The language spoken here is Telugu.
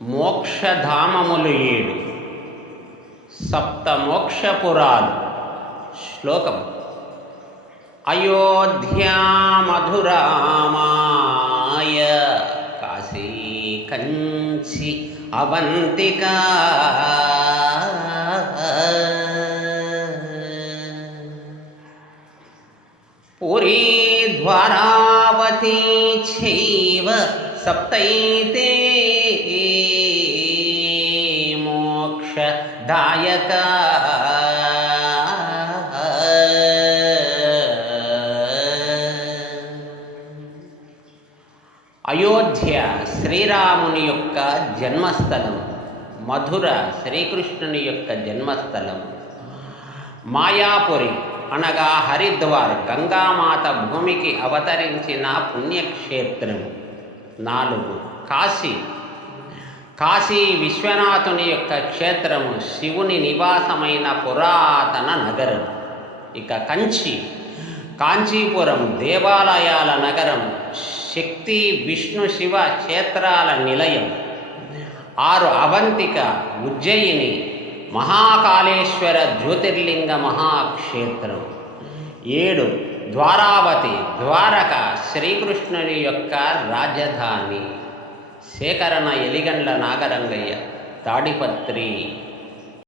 మోక్షధామములు 7 సప్తమోక్షపురాలు. శ్లోకం: అయోధ్యా మధురామాయ కాశీ కంచి అవంతికా పురీ ద్వారావతీ చైవ సప్తైతే మోక్షదాయక. అయోధ్య శ్రీరాముని యొక్క జన్మస్థలం, మధుర శ్రీకృష్ణుని యొక్క జన్మస్థలం, మాయాపురి అనగా హరిద్వార్ గంగామాత భూమికి అవతరించిన పుణ్యక్షేత్రం. 4 కాశీ విశ్వనాథుని యొక్క క్షేత్రము, శివుని నివాసమైన పురాతన నగరం. ఇక కాంచీపురం దేవాలయాల నగరం, శక్తి విష్ణు శివ క్షేత్రాల నిలయం. 6 అవంతిక ఉజ్జయిని మహాకాళేశ్వర జ్యోతిర్లింగ మహాక్షేత్రం. 7 ద్వారావతి ద్వారక శ్రీకృష్ణుని యొక్క రాజధాని. సేకరణ ఎలిగండ్ల నాగరంగయ్య, తాడిపత్రి.